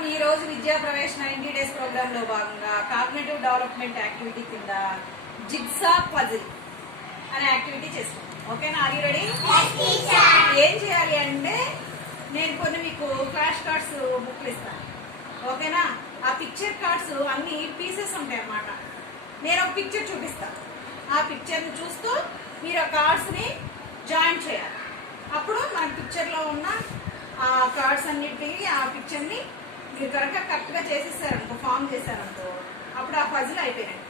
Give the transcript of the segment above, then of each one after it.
మనం ఈ రోజు విద్యా ప్రవేశ 90 డేస్ ప్రోగ్రామ్ లో భాగంగా కాగ్నిటివ్ డెవలప్మెంట్ యాక్టివిటీ కింద జిగ్సా పజిల్ అనే యాక్టివిటీ చేస్తాం. ఓకేనా? Are you ready? ఏం చేయాలి అంటే నేను కొన్ని మీకు ఫ్లాష్ కార్డ్స్ బుక్లు ఇస్తాను. ఓకేనా? ఆ పిక్చర్ కార్డ్స్ అన్ని పీసెస్ ఉంటాయి అన్నమాట. నేను ఒక పిక్చర్ చూపిస్తాను. ఆ పిక్చర్ ని చూస్తూ మీరు ఆ కార్డ్స్ ని జాయిన్ చేయాలి. అప్పుడు మన పిక్చర్ లో ఉన్న ఆ కార్డ్స్ అన్నిటికీ ఆ పిక్చర్ ని మీరు కనుక కరెక్ట్ గా చేసేసారనుకో, ఫామ్ చేశారనుకో, అప్పుడు ఆ పజిల్ అయిపోయినట్టు.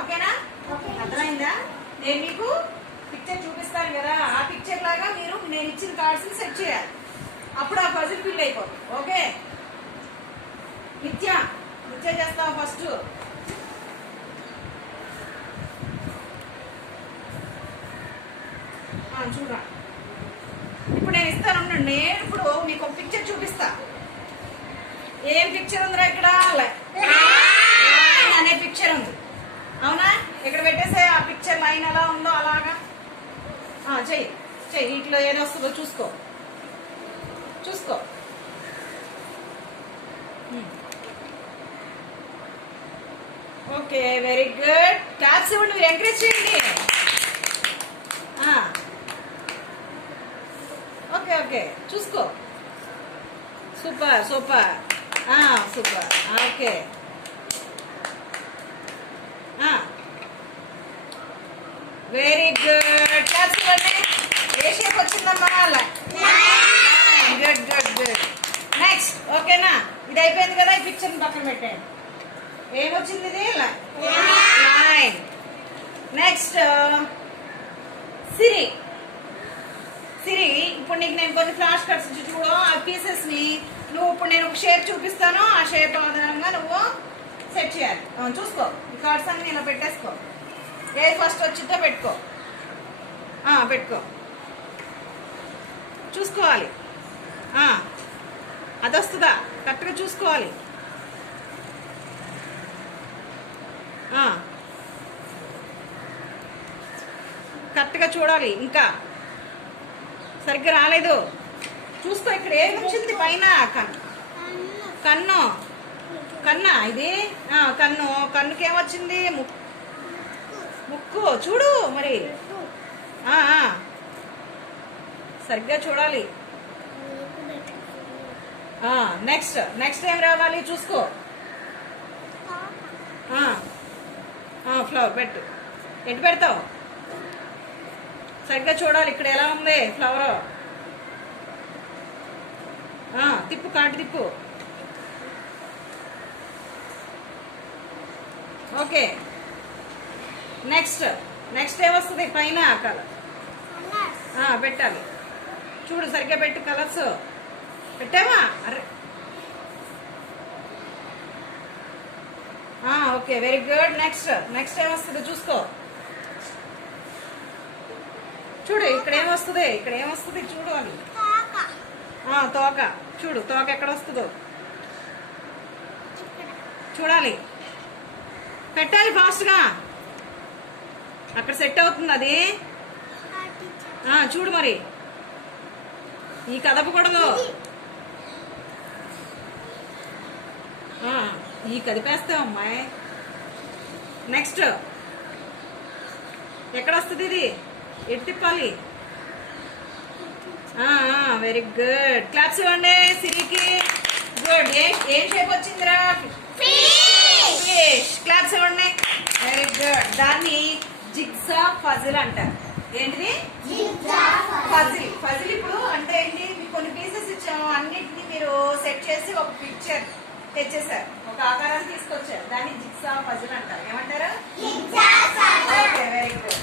ఓకేనా? అర్థమైందా? నేను మీకు పిక్చర్ చూపిస్తాను కదా, ఆ పిక్చర్ లాగా మీరు నేను ఇచ్చిన కార్డ్స్ ని సెట్ చేయాలి. అప్పుడు ఆ పజిల్ ఫిల్ అయిపోతుంది. ఓకే? నిత్య చేస్తావా ఫస్ట్? చూడరా, ఇప్పుడు నేను ఇస్తాను. నేను ఇప్పుడు మీకు ఒక పిక్చర్ చూపిస్తా. ఏం పిక్చర్ ఉందిరా? ఇక్కడ లైన్ అనే పిక్చర్ ఉంది. అవునా? ఇక్కడ పెట్టేసే ఆ పిక్చర్ లైన్ ఎలా ఉందో అలాగా చెయ్యి. ఇట్లా ఏదో వస్తుందో చూసుకో. Okay, very good. క్లాప్స్ ఇవ్వండి, మీరు ఎంకరేజ్ చేయండి. ఓకే, చూసుకో. Super. Okay, very good. Claps ఇవ్వండి. ఏ షేప్ వచ్చిందమ్మా? గుడ్. నెక్స్ట్. ఓకేనా? ఇది అయిపోయింది కదా, ఈ పిక్చర్ పక్కన పెట్టండి. ఏమొచ్చింది? ఇది లైన్. నెక్స్ట్ సిరి. ఇప్పుడు నీకు నేను కొన్ని ఫ్లాష్ కార్డ్స్ చూడు. ఆ పీసెస్ ని నువ్వు ఇప్పుడు నేను ఒక షేప్ చూపిస్తాను. ఆ షేప్ ఆధారంగా నువ్వు సెట్ చేయాలి. చూసుకో, ఈ కార్డ్స్ అన్ని నేను పెట్టేసుకో. ఏది ఫస్ట్ వచ్చిందో పెట్టుకో. చూసుకోవాలి. అది వస్తుందా? కరెక్ట్గా చూసుకోవాలి. కరెక్ట్గా చూడాలి. ఇంకా సరిగ్గా రాలేదు. చూసుకో, ఇక్కడ ఏది వచ్చింది? పైన కన్నా. ఇది కన్నుకి ఏమొచ్చింది? ముక్కు. చూడు మరి. సరిగ్గా చూడాలి. నెక్స్ట్ ఏం రావాలి? చూసుకో. ఫ్లవర్ పెట్టు. ఎటు పెడతావు? సరిగ్గా చూడాలి. ఇక్కడ ఎలా ఉంది ఫ్లవర్? తిప్పు, కాటు తిప్పు. ఓకే, నెక్స్ట్ ఏమొస్తుంది? పైన కలర్ పెట్టాలి. చూడు, సరిగ్గా పెట్టు. కలర్స్ పెట్టావా? అరే, ఓకే, వెరీ గుడ్. నెక్స్ట్ ఏమొస్తుంది? చూసుకో. చూడు, ఇక్కడ ఏమొస్తుంది? చూడు. అది తోక. చూడు, తోక ఎక్కడ వస్తుందో చూడాలి. పెట్టాలి ఫాస్ట్గా. అక్కడ సెట్ అవుతుంది అది. చూడు మరి. ఈ కదపకూడదు. ఈ కదిపేస్తావు అమ్మాయి. నెక్స్ట్ ఎక్కడ వస్తుంది? ఇది ఎటు తిప్పాలి? Very good. క్లాప్స్ ఇవ్వండి సిరికి. గుడ్. ఏం షేప్ వచ్చిందిరా? ఫిష్. క్లాప్స్ ఇవ్వండి. Very good. దాన్ని జిగ్సా పజిల్ అంటారు. ఏంటిది? పజిల్. ఇప్పుడు అంటే ఏంటి? మీకు కొన్ని పీసెస్ ఇచ్చాము, అన్నిటిని మీరు సెట్ చేసి ఒక పిక్చర్ తెచ్చేసారు, ఒక ఆకారాన్ని తీసుకొచ్చారు. దాన్ని జిగ్సా పజిల్ అంటారు. ఏమంటారు? Okay, very good.